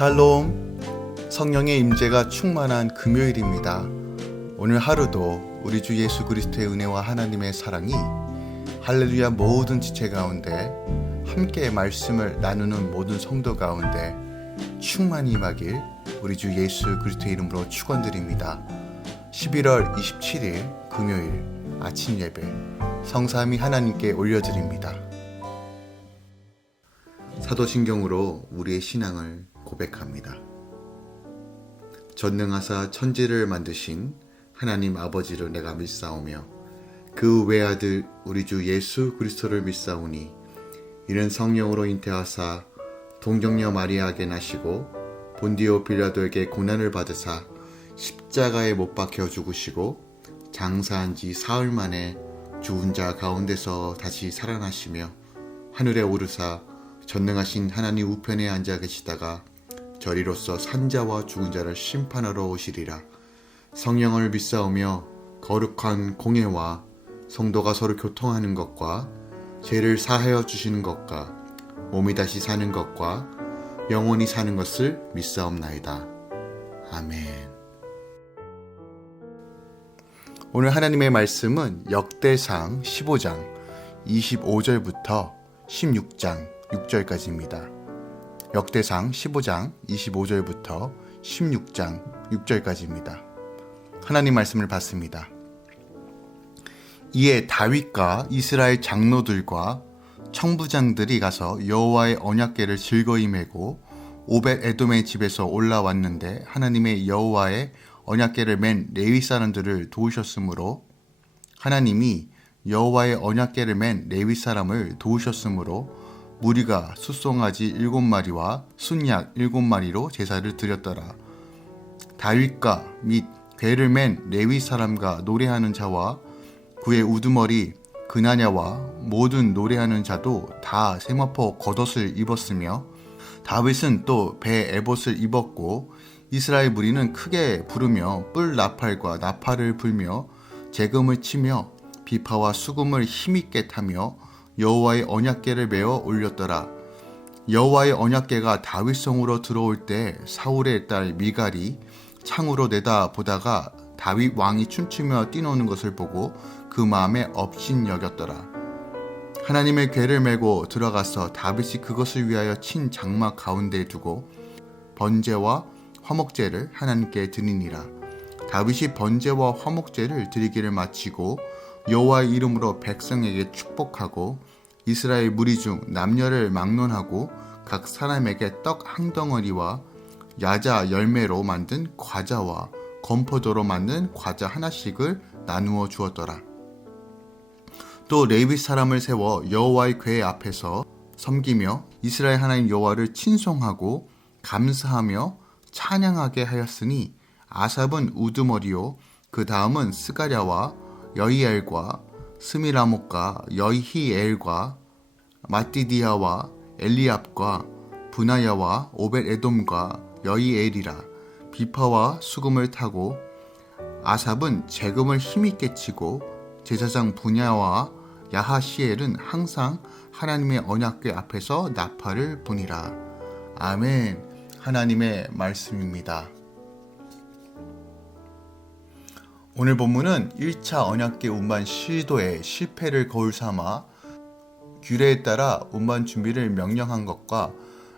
샬롬, 성령의 임재가 충만한 금요일입니다. 오늘 하루도 우리 주 예수 그리스도의 은혜와 하나님의 사랑이 할렐루야 모든 지체 가운데 함께 말씀을 나누는 모든 성도 가운데 충만히 임하길 우리 주 예수 그리스도의 이름으로 축원드립니다. 11월 27일 금요일 아침 예배 성삼위 하나님께 올려드립니다. 사도신경으로 우리의 신앙을 고백합니다. 전능하사 천지를 만드신 하나님 아버지를 내가 믿사오며 그 외아들 우리 주 예수 그리스도를 믿사오니 이는 성령으로 잉태하사 동정녀 마리아에게 나시고 본디오 빌라도에게 고난을 받으사 십자가에 못 박혀 죽으시고 장사한 지 사흘 만에 죽은 자 가운데서 다시 살아나시며 하늘에 오르사 전능하신 하나님 우편에 앉아 계시다가 저리로서 산자와 죽은 자를 심판하러 오시리라. 성령을 믿사오며 거룩한 공예와 성도가 서로 교통하는 것과 죄를 사하여 주시는 것과 몸이 다시 사는 것과 영원히 사는 것을 믿사옵나이다. 아멘. 오늘 하나님의 말씀은 역대상 15장 25절부터 16장 6절까지입니다. 역대상 15장 25절부터 16장 6절까지입니다. 하나님 말씀을 받습니다. 이에 다윗과 이스라엘 장로들과 청부장들이 가서 여호와의 언약궤를 즐거이 메고 오벳 에돔의 집에서 올라왔는데 하나님의 여호와의 언약궤를 맨 레위 사람들을 도우셨으므로 하나님이 여호와의 언약궤를 맨 레위 사람을 도우셨으므로 무리가 숫송아지 7마리와 순양 7마리로 제사를 드렸더라. 다윗과 및 궤를 맨 레위 사람과 노래하는 자와 그의 우두머리 그나냐와 모든 노래하는 자도 다 세마포 겉옷을 입었으며 다윗은 또 배 에봇을 입었고 이스라엘 무리는 크게 부르며 뿔 나팔과 나팔을 불며 재금을 치며 비파와 수금을 힘있게 타며 여호와의 언약궤를 메어 올렸더라. 여호와의 언약궤가 다윗성으로 들어올 때 사울의 딸 미갈이 창으로 내다보다가 다윗 왕이 춤추며 뛰노는 것을 보고 그 마음에 업신여겼더라. 하나님의 궤를 메고 들어가서 다윗이 그것을 위하여 친 장막 가운데에 두고 번제와 화목제를 하나님께 드리니라. 다윗이 번제와 화목제를 드리기를 마치고 여호와의 이름으로 백성에게 축복하고 이스라엘 무리 중 남녀를 막론하고 각 사람에게 떡 한 덩어리와 야자 열매로 만든 과자와 건포도로 만든 과자 하나씩을 나누어 주었더라. 또 레위 사람을 세워 여호와의 궤 앞에서 섬기며 이스라엘 하나님 여호와를 친송하고 감사하며 찬양하게 하였으니 아삽은 우두머리요 그 다음은 스가랴와 여이엘과 스미라목과 여히엘과 마띠디아와 엘리압과 분하야와 오벳 에돔과 여이엘이라. 비파와 수금을 타고 아삽은 재금을 힘있게 치고 제사장 분야와 야하시엘은 항상 하나님의 언약궤 앞에서 나팔을 부니라. 아멘. 하나님의 말씀입니다. 오늘 본문은 1차 언약궤 운반 시도의 실패를 거울 삼아 규례에 따라 운반 준비를 명령한 것과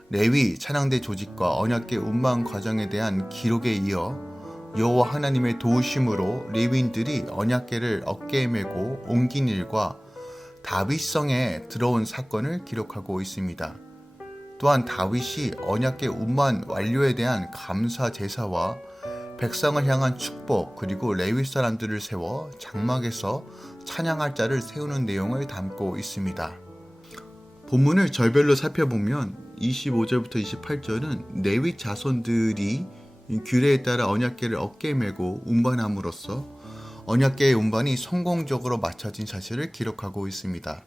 레위 찬양대 조직과 언약궤 운반 과정에 대한 기록에 이어 여호와 하나님의 도우심으로 레위인들이 언약궤를 어깨에 메고 옮긴 일과 다윗성에 들어온 사건을 기록하고 있습니다. 또한 다윗이 언약궤 운반 완료에 대한 감사 제사와 백성을 향한 축복 그리고 레위 사람들을 세워 장막에서 찬양할 자를 세우는 내용을 담고 있습니다. 본문을 절별로 살펴보면 25절부터 28절은 레위 자손들이 규례에 따라 언약궤를 어깨에 메고 운반함으로써 언약궤의 운반이 성공적으로 마쳐진 사실을 기록하고 있습니다.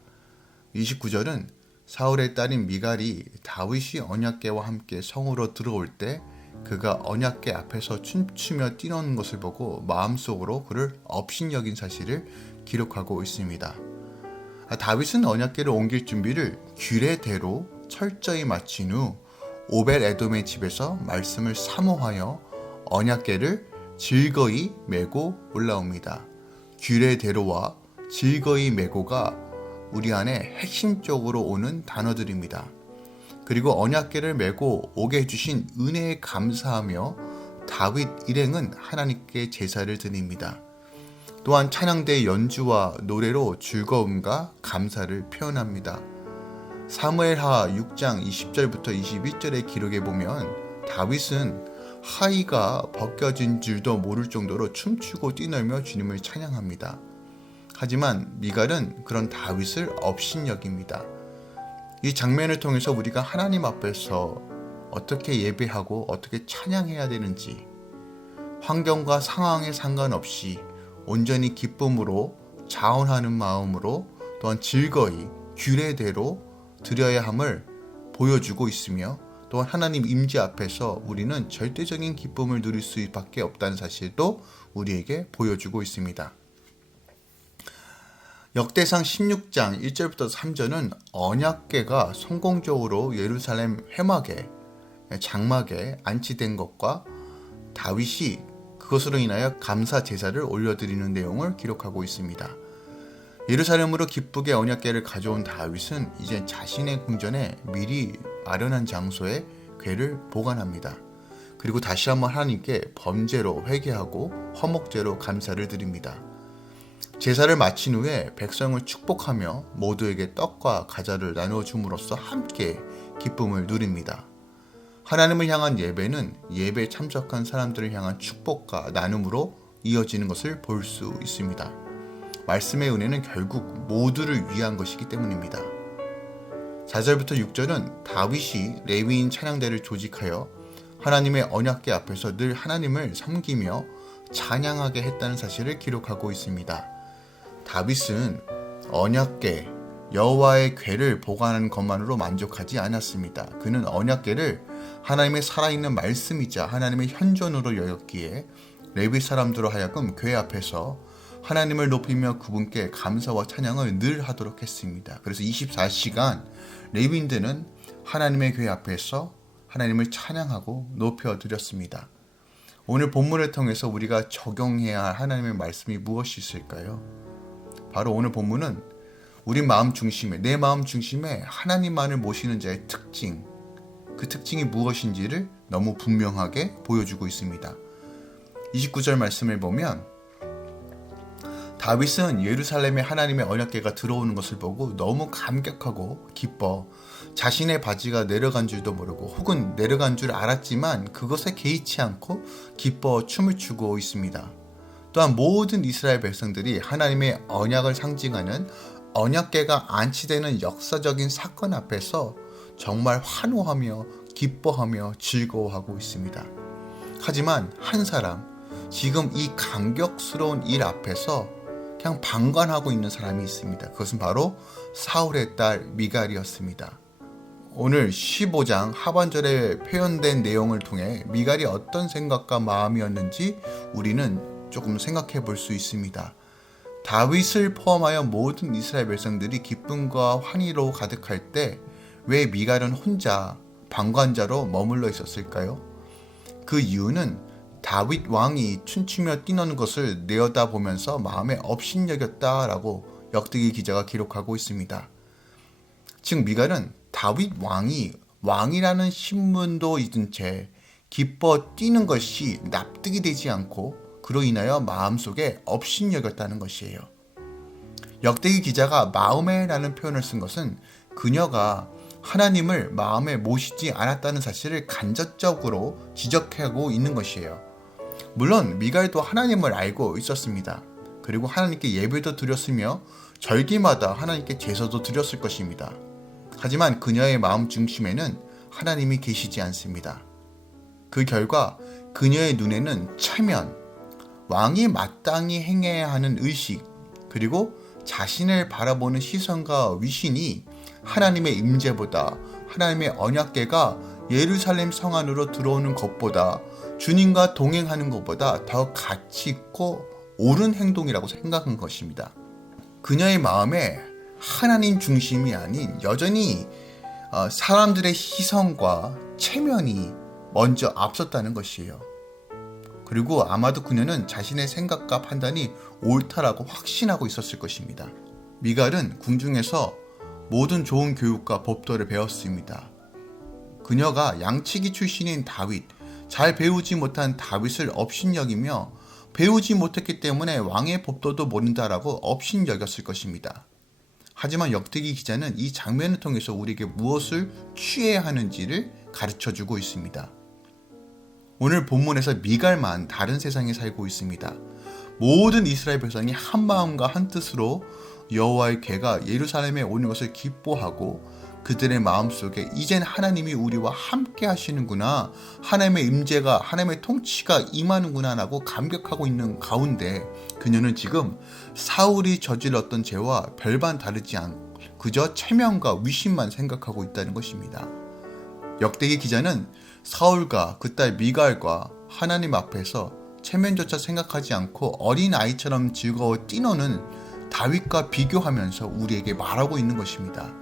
29절은 사울의 딸인 미갈이 다윗이 언약궤와 함께 성으로 들어올 때 그가 언약궤 앞에서 춤추며 뛰노는 것을 보고 마음속으로 그를 업신여긴 사실을 기록하고 있습니다. 다윗은 언약궤를 옮길 준비를 규례대로 철저히 마친 후 오벳 에돔의 집에서 말씀을 사모하여 언약궤를 즐거이 메고 올라옵니다. 규례대로와 즐거이 메고가 우리 안에 핵심적으로 오는 단어들입니다. 그리고 언약궤를 메고 오게 해주신 은혜에 감사하며 다윗 일행은 하나님께 제사를 드립니다. 또한 찬양대의 연주와 노래로 즐거움과 감사를 표현합니다. 사무엘하 6장 20절부터 21절의 기록에 보면 다윗은 하의가 벗겨진 줄도 모를 정도로 춤추고 뛰놀며 주님을 찬양합니다. 하지만 미갈은 그런 다윗을 업신여깁니다. 이 장면을 통해서 우리가 하나님 앞에서 어떻게 예배하고 어떻게 찬양해야 되는지, 환경과 상황에 상관없이 온전히 기쁨으로 자원하는 마음으로 또한 즐거이 규례대로 드려야 함을 보여주고 있으며, 또한 하나님 임재 앞에서 우리는 절대적인 기쁨을 누릴 수밖에 없다는 사실도 우리에게 보여주고 있습니다. 역대상 16장 1절부터 3절은 언약궤가 성공적으로 예루살렘 회막에 장막에 안치된 것과 다윗이 그것으로 인하여 감사 제사를 올려드리는 내용을 기록하고 있습니다. 예루살렘으로 기쁘게 언약궤를 가져온 다윗은 이제 자신의 궁전에 미리 마련한 장소에 궤를 보관합니다. 그리고 다시 한번 하나님께 범죄로 회개하고 화목제로 감사를 드립니다. 제사를 마친 후에 백성을 축복하며 모두에게 떡과 과자를 나누어 줌으로써 함께 기쁨을 누립니다. 하나님을 향한 예배는 예배에 참석한 사람들을 향한 축복과 나눔으로 이어지는 것을 볼 수 있습니다. 말씀의 은혜는 결국 모두를 위한 것이기 때문입니다. 4절부터 6절은 다윗이 레위인 찬양대를 조직하여 하나님의 언약궤 앞에서 늘 하나님을 섬기며 찬양하게 했다는 사실을 기록하고 있습니다. 다윗은 언약궤, 여호와의 궤를 보관하는 것만으로 만족하지 않았습니다. 그는 언약궤를 하나님의 살아있는 말씀이자 하나님의 현존으로 여겼기에 레위 사람들로 하여금 궤 앞에서 하나님을 높이며 그분께 감사와 찬양을 늘 하도록 했습니다. 그래서 24시간 레위인들은 하나님의 궤 앞에서 하나님을 찬양하고 높여드렸습니다. 오늘 본문을 통해서 우리가 적용해야 할 하나님의 말씀이 무엇이 있을까요? 바로 오늘 본문은 우리 마음 중심에, 내 마음 중심에 하나님만을 모시는 자의 특징, 그 특징이 무엇인지를 너무 분명하게 보여주고 있습니다. 29절 말씀을 보면 다윗은 예루살렘에 하나님의 언약궤가 들어오는 것을 보고 너무 감격하고 기뻐 자신의 바지가 내려간 줄도 모르고 혹은 내려간 줄 알았지만 그것에 개의치 않고 기뻐 춤을 추고 있습니다. 또한 모든 이스라엘 백성들이 하나님의 언약을 상징하는 언약궤가 안치되는 역사적인 사건 앞에서 정말 환호하며 기뻐하며 즐거워하고 있습니다. 하지만 한 사람, 지금 이 감격스러운 일 앞에서 그냥 방관하고 있는 사람이 있습니다. 그것은 바로 사울의 딸 미갈이었습니다. 오늘 15장 하반절에 표현된 내용을 통해 미갈이 어떤 생각과 마음이었는지 우리는 조금 생각해 볼 수 있습니다. 다윗을 포함하여 모든 이스라엘 백성들이 기쁨과 환희로 가득할 때 왜 미갈은 혼자 방관자로 머물러 있었을까요? 그 이유는 다윗 왕이 춤추며 뛰노는 것을 내어다보면서 마음에 업신여겼다라고 역대기 기자가 기록하고 있습니다. 즉 미갈은 다윗 왕이 왕이라는 신분도 잊은 채 기뻐 뛰는 것이 납득이 되지 않고 그로 인하여 마음속에 업신여겼다는 것이에요. 역대기 기자가 마음에라는 표현을 쓴 것은 그녀가 하나님을 마음에 모시지 않았다는 사실을 간접적으로 지적하고 있는 것이에요. 물론 미갈도 하나님을 알고 있었습니다. 그리고 하나님께 예배도 드렸으며 절기마다 하나님께 제사도 드렸을 것입니다. 하지만 그녀의 마음 중심에는 하나님이 계시지 않습니다. 그 결과 그녀의 눈에는 체면, 왕이 마땅히 행해야 하는 의식, 그리고 자신을 바라보는 시선과 위신이 하나님의 임재보다, 하나님의 언약궤가 예루살렘 성 안으로 들어오는 것보다, 주님과 동행하는 것보다 더 가치 있고 옳은 행동이라고 생각한 것입니다. 그녀의 마음에 하나님 중심이 아닌 여전히 사람들의 시선과 체면이 먼저 앞섰다는 것이에요. 그리고 아마도 그녀는 자신의 생각과 판단이 옳다라고 확신하고 있었을 것입니다. 미갈은 궁중에서 모든 좋은 교육과 법도를 배웠습니다. 그녀가 양치기 출신인 다윗, 잘 배우지 못한 다윗을 업신여기며 배우지 못했기 때문에 왕의 법도도 모른다라고 업신여겼을 것입니다. 하지만 역대기 기자는 이 장면을 통해서 우리에게 무엇을 취해야 하는지를 가르쳐주고 있습니다. 오늘 본문에서 미갈만 다른 세상에 살고 있습니다. 모든 이스라엘 백성이 한 마음과 한 뜻으로 여호와의 궤가 예루살렘에 오는 것을 기뻐하고 그들의 마음속에 이젠 하나님이 우리와 함께 하시는구나, 하나님의 임재가, 하나님의 통치가 임하는구나 라고 감격하고 있는 가운데 그녀는 지금 사울이 저질렀던 죄와 별반 다르지 않고 그저 체면과 위신만 생각하고 있다는 것입니다. 역대기 기자는 사울과 그 딸 미갈과 하나님 앞에서 체면조차 생각하지 않고 어린 아이처럼 즐거워 뛰노는 다윗과 비교하면서 우리에게 말하고 있는 것입니다.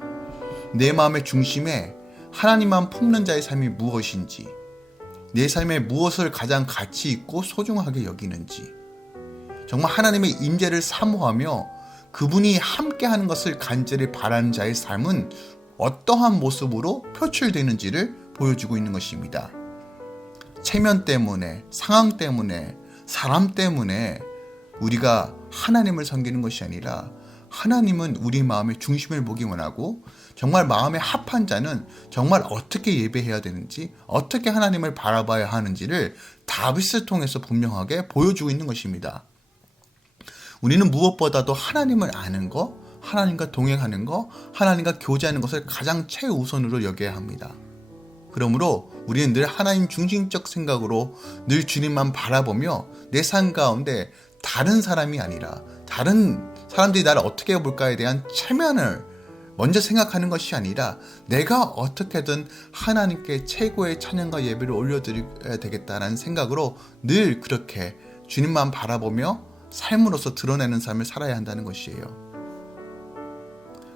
내 마음의 중심에 하나님만 품는 자의 삶이 무엇인지, 내 삶에 무엇을 가장 가치 있고 소중하게 여기는지, 정말 하나님의 임재를 사모하며 그분이 함께하는 것을 간절히 바라는 자의 삶은 어떠한 모습으로 표출되는지를 보여주고 있는 것입니다. 체면 때문에, 상황 때문에, 사람 때문에 우리가 하나님을 섬기는 것이 아니라 하나님은 우리 마음의 중심을 보기 원하고 정말 마음에 합한 자는 정말 어떻게 예배해야 되는지, 어떻게 하나님을 바라봐야 하는지를 다윗을 통해서 분명하게 보여주고 있는 것입니다. 우리는 무엇보다도 하나님을 아는 것, 하나님과 동행하는 것, 하나님과 교제하는 것을 가장 최우선으로 여겨야 합니다. 그러므로 우리는 늘 하나님 중심적 생각으로 늘 주님만 바라보며 내 삶 가운데 다른 사람이 아니라 다른 사람들이 나를 어떻게 볼까에 대한 체면을 먼저 생각하는 것이 아니라 내가 어떻게든 하나님께 최고의 찬양과 예배를 올려드려야 되겠다는 생각으로 늘 그렇게 주님만 바라보며 삶으로서 드러내는 삶을 살아야 한다는 것이에요.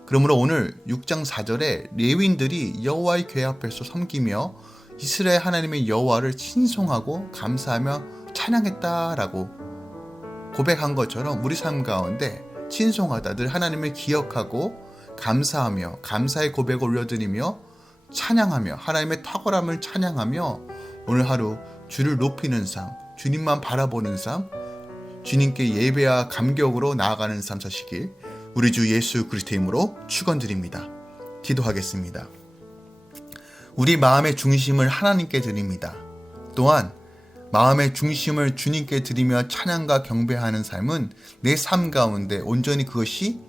그러므로 오늘 6장 4절에 레위인들이 여호와의 궤 앞에서 섬기며 이스라엘 하나님의 여호와를 친송하고 감사하며 찬양했다라고 고백한 것처럼 우리 삶 가운데 친송하다, 늘 하나님을 기억하고 감사하며 감사의 고백을 올려드리며 찬양하며 하나님의 탁월함을 찬양하며 오늘 하루 주를 높이는 삶, 주님만 바라보는 삶, 주님께 예배와 감격으로 나아가는 삶 사시길 우리 주 예수 그리스도의 이름으로 축원드립니다. 기도하겠습니다. 우리 마음의 중심을 하나님께 드립니다. 또한 마음의 중심을 주님께 드리며 찬양과 경배하는 삶은 내 삶 가운데 온전히 그것이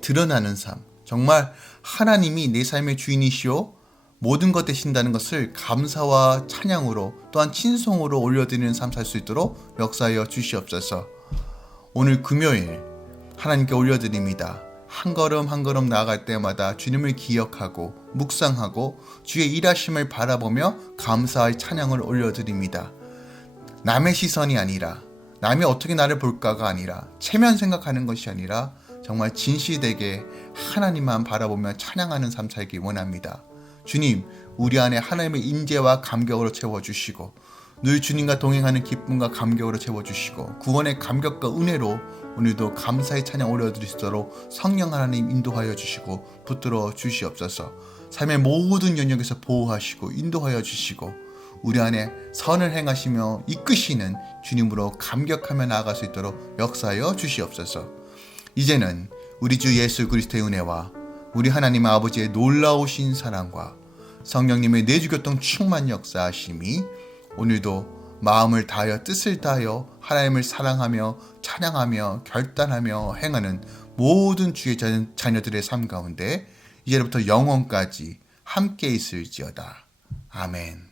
드러나는 삶, 정말 하나님이 내 삶의 주인이시오 모든 것 되신다는 것을 감사와 찬양으로 또한 친송으로 올려드리는 삶 살 수 있도록 역사하여 주시옵소서. 오늘 금요일 하나님께 올려드립니다. 한 걸음 한 걸음 나아갈 때마다 주님을 기억하고 묵상하고 주의 일하심을 바라보며 감사의 찬양을 올려드립니다. 남의 시선이 아니라 남이 어떻게 나를 볼까가 아니라 체면 생각하는 것이 아니라 정말 진실되게 하나님만 바라보며 찬양하는 삶 살기 원합니다. 주님, 우리 안에 하나님의 인재와 감격으로 채워주시고 늘 주님과 동행하는 기쁨과 감격으로 채워주시고 구원의 감격과 은혜로 오늘도 감사의 찬양 올려드릴 수 있도록 성령 하나님 인도하여 주시고 붙들어 주시옵소서. 삶의 모든 영역에서 보호하시고 인도하여 주시고 우리 안에 선을 행하시며 이끄시는 주님으로 감격하며 나아갈 수 있도록 역사하여 주시옵소서. 이제는 우리 주 예수 그리스도의 은혜와 우리 하나님 아버지의 놀라우신 사랑과 성령님의 내주교통 충만 역사하심이 오늘도 마음을 다하여 뜻을 다하여 하나님을 사랑하며 찬양하며 결단하며 행하는 모든 주의 자녀들의 삶 가운데 이제부터 영원까지 함께 있을지어다. 아멘.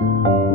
네.